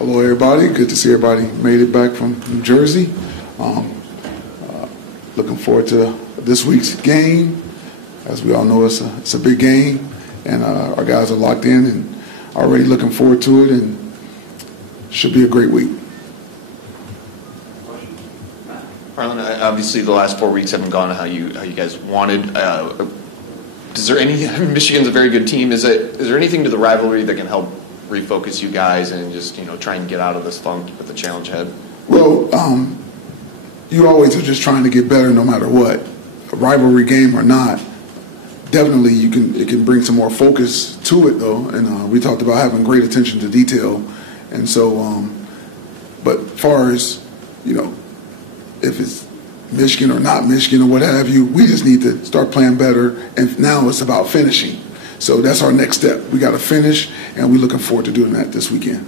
Hello, everybody. Good to see everybody made it back from New Jersey. Looking forward to this week's game. As we all know, it's a big game, and our guys are locked in and already looking forward to it, and should be a great week. Harlan, obviously the last 4 weeks haven't gone how you guys wanted. Is there any? Michigan's a very good team. Is there anything to the rivalry that can help refocus you guys and just try and get out of this funk with the challenge ahead? Well, you always are just trying to get better no matter what, a rivalry game or not. Definitely, it can bring some more focus to it though, and we talked about having great attention to detail, and so. But as far as if it's Michigan or not Michigan or what have you, we just need to start playing better, and now it's about finishing. So that's our next step. We got to finish, and we're looking forward to doing that this weekend.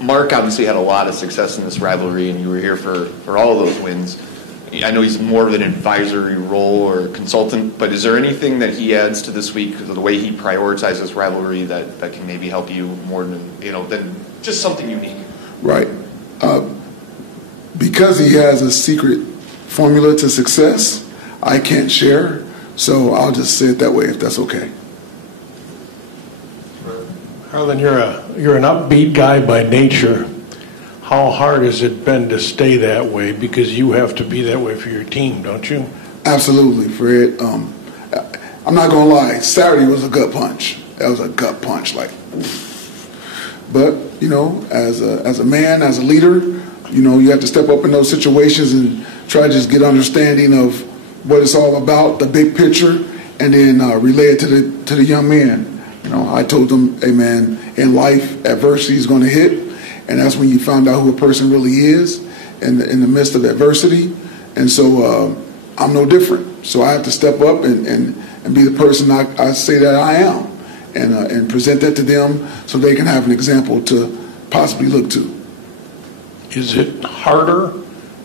Mark obviously had a lot of success in this rivalry, and you were here for all of those wins. I know he's more of an advisory role or consultant, but is there anything that he adds to this week, the way he prioritizes rivalry, that can maybe help you more than just something unique? Right. Because he has a secret formula to success, I can't share, so I'll just say it that way if that's okay. Harlan, you're an upbeat guy by nature. How hard has it been to stay that way? Because you have to be that way for your team, don't you? Absolutely, Fred. I'm not going to lie. Saturday was a gut punch. That was a gut punch, like. But as a man, as a leader, you have to step up in those situations and try to just get understanding of what it's all about, the big picture, and then relay it to the young man. I told them, hey man, in life, adversity is going to hit. And that's when you found out who a person really is in the midst of adversity. And so I'm no different. So I have to step up and be the person I say that I am and present that to them so they can have an example to possibly look to. Is it harder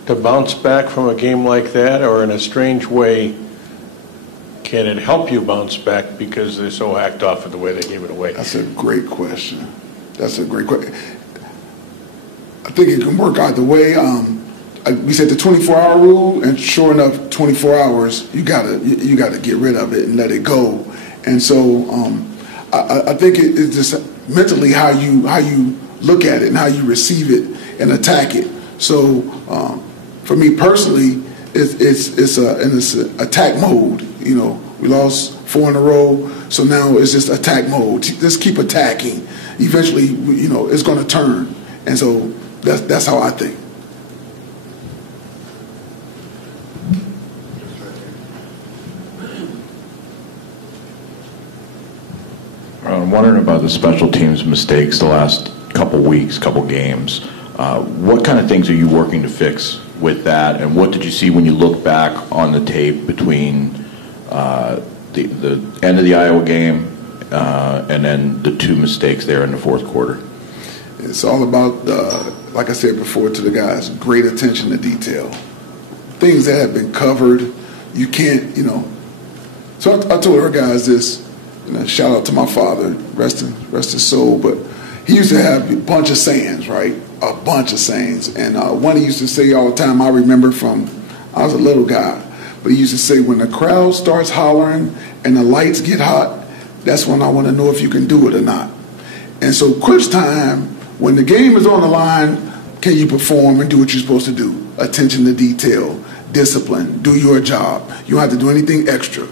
to bounce back from a game like that, or in a strange way, can it help you bounce back because they're so hacked off at the way they gave it away? That's a great question. That's a great question. I think it can work either way. We said the 24-hour rule, and sure enough, 24 hours, you gotta get rid of it and let it go. And so I think it's just mentally how you look at it and how you receive it and attack it. So for me personally, it's attack mode. We lost 4 in a row, so now it's just attack mode. Just keep attacking. Eventually, it's going to turn, and so that's how I think. I'm wondering about the special teams mistakes the last couple weeks, couple games. What kind of things are you working to fix with that, and what did you see when you look back on the tape between the end of the Iowa game and then the 2 mistakes there in the fourth quarter? It's all about, like I said before to the guys, great attention to detail. Things that have been covered, you can't, So I told our guys this, shout out to my father, rest his soul, but he used to have a bunch of sayings, right? A bunch of sayings. And one he used to say all the time, I remember from, I was a little guy, but he used to say, when the crowd starts hollering and the lights get hot, that's when I want to know if you can do it or not. And so crunch time, when the game is on the line, can you perform and do what you're supposed to do? Attention to detail, discipline, do your job. You don't have to do anything extra.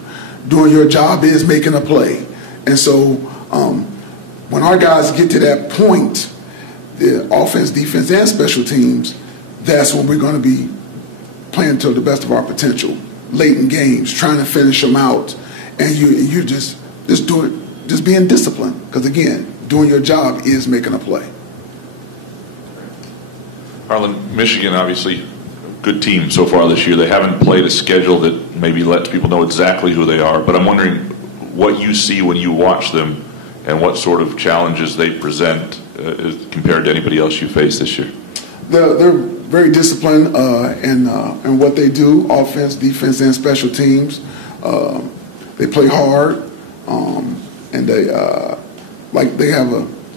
Doing your job is making a play. And so when our guys get to that point, the offense, defense, and special teams, that's when we're going to be playing to the best of our potential. Late in games, trying to finish them out, and you just being disciplined. Because again, doing your job is making a play. Harlan, Michigan, obviously, good team so far this year. They haven't played a schedule that maybe lets people know exactly who they are. But I'm wondering what you see when you watch them and what sort of challenges they present compared to anybody else you face this year. They're very disciplined in what they do, offense, defense, and special teams. They play hard, and they have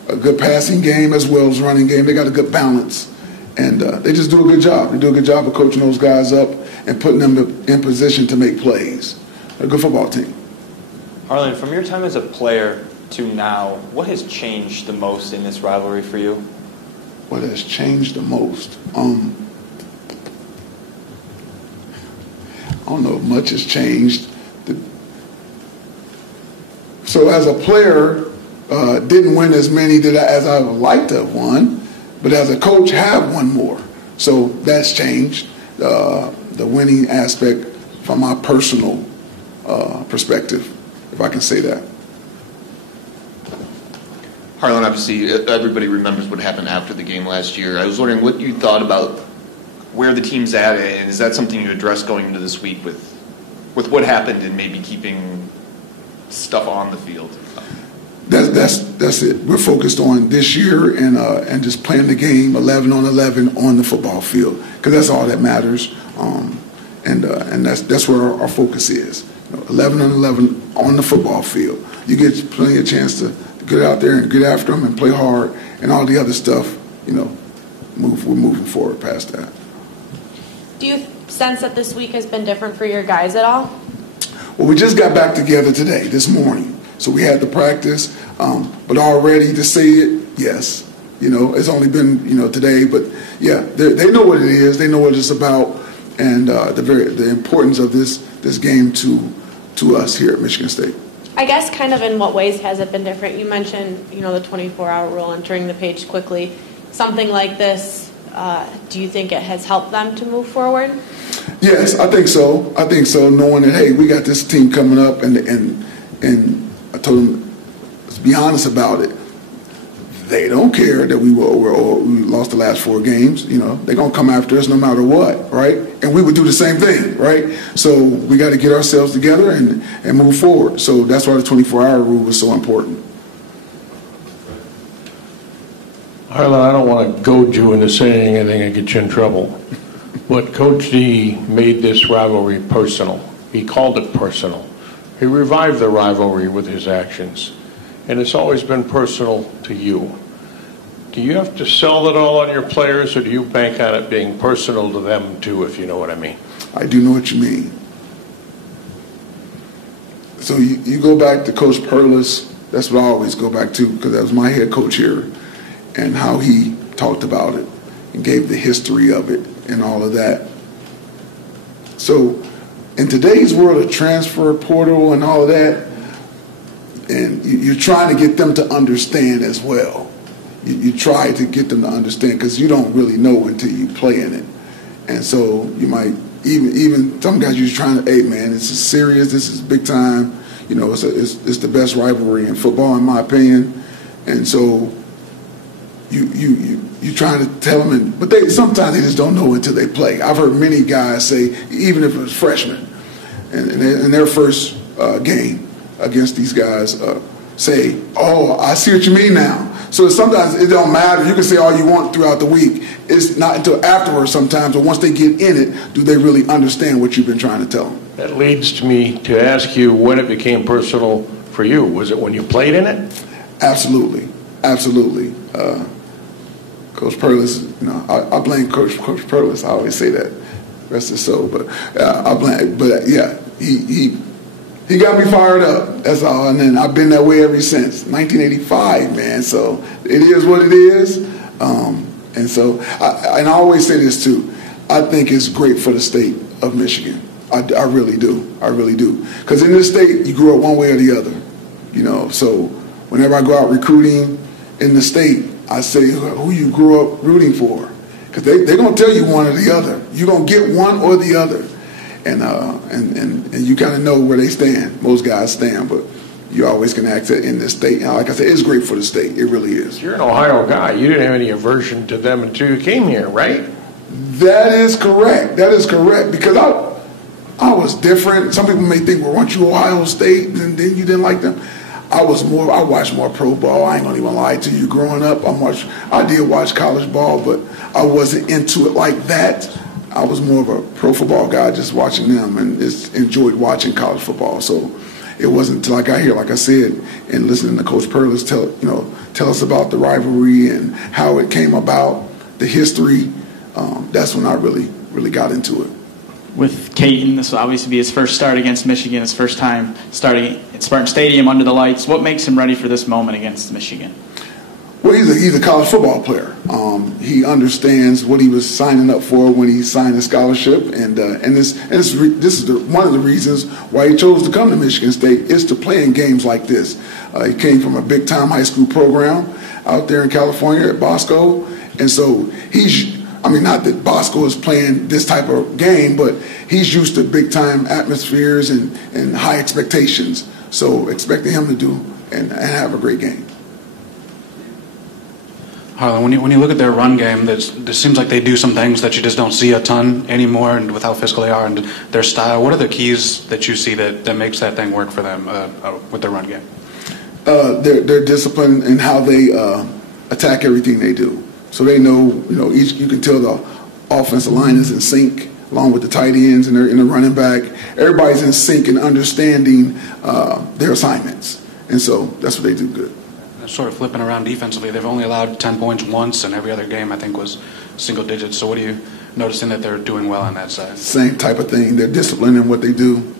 a good passing game as well as running game. They got a good balance, and they just do a good job. They do a good job of coaching those guys up and putting them in position to make plays. They're a good football team. Harlan, from your time as a player to now, what has changed the most in this rivalry for you? What has changed the most? I don't know if much has changed. So as a player, didn't win as many as I would like to have won, but as a coach, have won more. So that's changed the winning aspect from my personal perspective, if I can say that. Harlan, obviously, everybody remembers what happened after the game last year. I was wondering what you thought about where the team's at, and is that something you addressed going into this week with what happened and maybe keeping stuff on the field? That's it. We're focused on this year and just playing the game 11 on 11 on the football field, because that's all that matters. And that's where our focus is. 11 on 11 on the football field. You get plenty of chance to get out there and get after them and play hard, and all the other stuff, we're moving forward past that. Do you sense that this week has been different for your guys at all? Well, we just got back together today, this morning. So we had the practice, but already to say it, yes. It's only been, today, but yeah, they know what it is. They know what it's about, and the importance of this game to us here at Michigan State. I guess kind of in what ways has it been different? You mentioned, the 24-hour rule and turning the page quickly. Something like this, do you think it has helped them to move forward? Yes, I think so. Knowing that, hey, we got this team coming up, and I told them, let's be honest about it. They don't care that we lost the last 4 games. They're going to come after us no matter what, right? And we would do the same thing, right? So we got to get ourselves together and move forward. So that's why the 24-hour rule was so important. Harlan, I don't want to goad you into saying anything that gets you in trouble, but Coach D made this rivalry personal. He called it personal. He revived the rivalry with his actions, and it's always been personal to you. Do you have to sell it all on your players, or do you bank on it being personal to them too, if you know what I mean? I do know what you mean. So you go back to Coach Perlis. That's what I always go back to, because that was my head coach here, and how he talked about it and gave the history of it and all of that. So in today's world of transfer portal and all of that, and you're trying to get them to understand as well. You try to get them to understand, because you don't really know until you play in it. And so you might, even some guys, you're trying to, hey man, this is serious, this is big time. It's the best rivalry in football, in my opinion. And so you trying to tell them, but sometimes they just don't know until they play. I've heard many guys say, even if it was freshmen, in their first game against these guys, say, oh, I see what you mean now. So sometimes it don't matter. You can say all you want throughout the week. It's not until afterwards sometimes, but once they get in it, do they really understand what you've been trying to tell them. That leads to me to ask you when it became personal for you. Was it when you played in it? Absolutely. Coach Perlis, I blame Coach Perlis. I always say that. Rest his soul. But I blame, but yeah, he got me fired up. That's all. And then I've been that way ever since 1985, man. So it is what it is. And so, I always say this too. I think it's great for the state of Michigan. I really do. I really do. Because in this state, you grew up one way or the other. So whenever I go out recruiting in the state, I say who you grew up rooting for. Because they're going to tell you one or the other. You're going to get one or the other. And you kind of know where they stand. Most guys stand, but you always can act in this state. And like I said, it's great for the state. It really is. You're an Ohio guy. You didn't have any aversion to them until you came here, right? That is correct. Because I was different. Some people may think, well, weren't you Ohio State? And then you didn't like them. I watched more pro ball. I ain't gonna even lie to you. Growing up, I did watch college ball, but I wasn't into it like that. I was more of a pro football guy, just watching them, and just enjoyed watching college football. So it wasn't until I got here, like I said, and listening to Coach Perlis tell us about the rivalry and how it came about, the history. That's when I really got into it. With Caton, this will obviously be his first start against Michigan, his first time starting at Spartan Stadium under the lights. What makes him ready for this moment against Michigan? Well, he's a college football player. He understands what he was signing up for when he signed the scholarship, and this is one of the reasons why he chose to come to Michigan State is to play in games like this. He came from a big-time high school program out there in California at Bosco, and so not that Bosco is playing this type of game, but he's used to big-time atmospheres and high expectations. So expecting him to do and have a great game. Harlan, when you look at their run game, there seems like they do some things that you just don't see a ton anymore, and with how physical they are and their style. What are the keys that you see that makes that thing work for them with their run game? Their discipline and how they attack everything they do. So they know, you can tell the offensive line is in sync, along with the tight ends and the running back. Everybody's in sync and understanding their assignments. And so that's what they do good. Sort of flipping around defensively, they've only allowed 10 points once, and every other game I think was single digits. So what are you noticing that they're doing well on that side? Same type of thing. They're disciplined in what they do.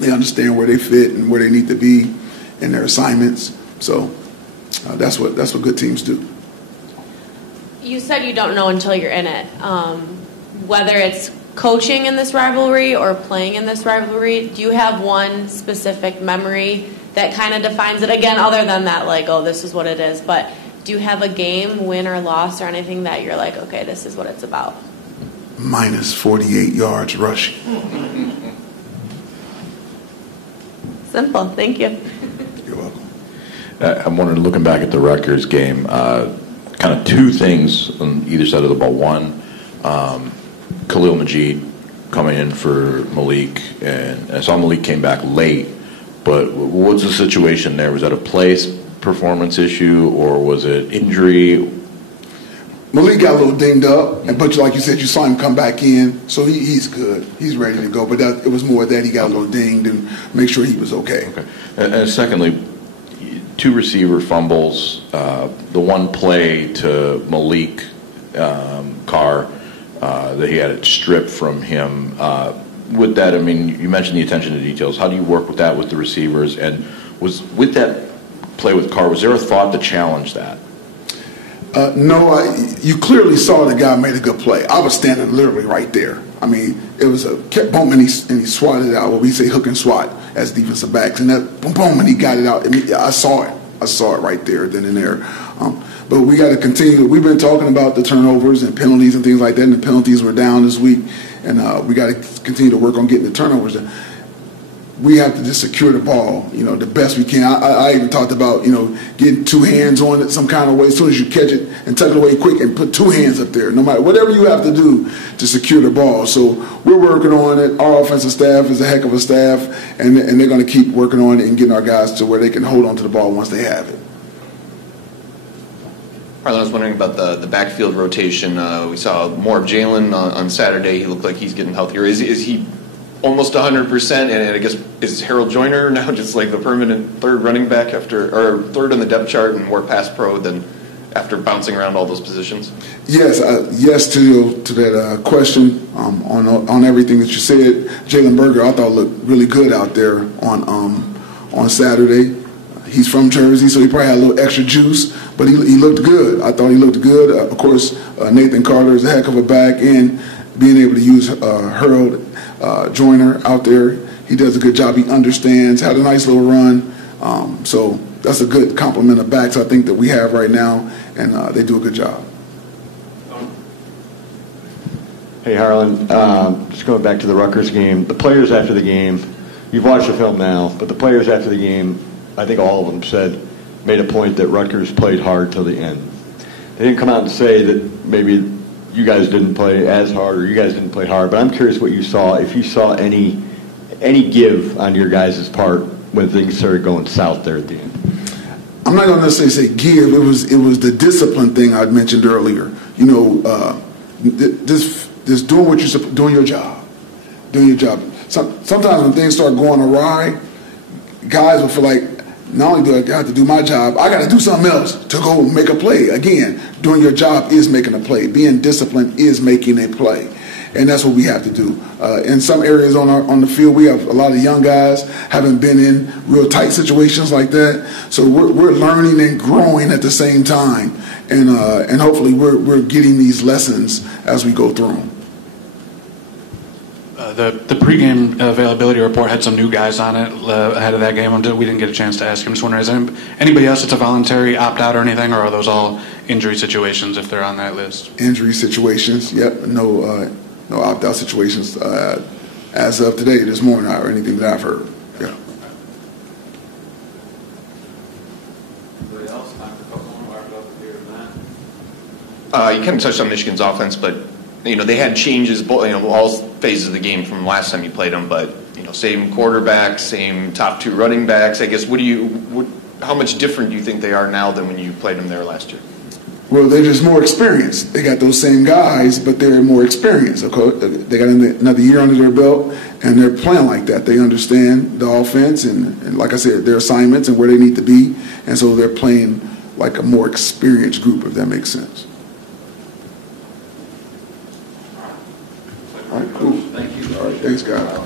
They understand where they fit and where they need to be in their assignments. So that's what good teams do. You said you don't know until you're in it. Whether it's coaching in this rivalry or playing in this rivalry, do you have one specific memory that kind of defines it? Again, other than that, like, oh, this is what it is. But do you have a game, win or loss, or anything that you're like, okay, this is what it's about? Minus 48 yards rushing. Simple. Thank you. You're welcome. I'm wondering, looking back at the Rutgers game, kind of two things on either side of the ball. One, Khalil Majid coming in for Malik, and I saw Malik came back late. But what's the situation there? Was that a performance issue, or was it injury? Malik got a little dinged up, but like you said, you saw him come back in, so he's good. He's ready to go. But it was more that he got a little dinged and make sure he was okay. Okay. And secondly, two receiver fumbles. The one play to Malik Carr that he had it stripped from him. With that, I mean, you mentioned the attention to details. How do you work with that with the receivers? And was with that play with Carr, was there a thought to challenge that? No, you clearly saw the guy made a good play. I was standing literally right there. I mean, it was kept boom, and he swatted it out. What we say hook and swat as defensive backs, and that boom, boom, and he got it out. I mean, I saw it. I saw it right there, then and there. But we got to continue. We've been talking about the turnovers and penalties and things like that, and the penalties were down this week. And we got to continue to work on getting the turnovers. We have to just secure the ball, the best we can. I even talked about, getting two hands on it some kind of way. As soon as you catch it and tuck it away quick and put two hands up there, no matter whatever you have to do to secure the ball. So we're working on it. Our offensive staff is a heck of a staff, and they're going to keep working on it and getting our guys to where they can hold on to the ball once they have it. Harlan, I was wondering about the backfield rotation. We saw more of Jalen on Saturday. He looked like he's getting healthier. Is he almost 100%? And I guess, is Harold Joyner now just like the permanent third running back or third on the depth chart and more pass pro than after bouncing around all those positions? Yes, yes to that question on everything that you said. Jalen Berger, I thought looked really good out there on Saturday. He's from Jersey, so he probably had a little extra juice, but he looked good. I thought he looked good. Of course, Nathan Carter is a heck of a back, and being able to use Harold Joyner out there, he does a good job. He understands, had a nice little run. So that's a good complement of backs I think that we have right now, and they do a good job. Hey, Harlan, just going back to the Rutgers game, the players after the game, you've watched the film now, but the players after the game, I think all of them made a point that Rutgers played hard till the end. They didn't come out and say that maybe you guys didn't play as hard or you guys didn't play hard, but I'm curious what you saw, if you saw any give on your guys' part when things started going south there at the end. I'm not going to necessarily say give. It was the discipline thing I mentioned earlier. This Just doing what you're doing your job, doing your job. Sometimes when things start going awry, guys will feel like, not only do I have to do my job, I got to do something else to go make a play. Again, doing your job is making a play. Being disciplined is making a play. And that's what we have to do. In some areas on the field, we have a lot of young guys haven't been in real tight situations like that. So we're learning and growing at the same time. And hopefully we're getting these lessons as we go through them. The pregame availability report had some new guys on it ahead of that game. We didn't get a chance to ask him. Just wondering, is anybody else that's a voluntary opt-out or anything, or are those all injury situations if they're on that list? Injury situations, yep. No opt-out situations as of today, this morning, or anything that I've heard. Yeah. Anybody else? Time for a couple more. Wrap it up here and You kind of touched on Michigan's offense, but they had changes, all phases of the game from last time you played them. But same quarterback, same top two running backs. I guess how much different do you think they are now than when you played them there last year? Well, they're just more experienced. They got those same guys, but they're more experienced. Okay? They got another year under their belt, and they're playing like that. They understand the offense and like I said, their assignments and where they need to be, and so they're playing like a more experienced group, if that makes sense. All right, cool. Thank you. All right, thanks, guys.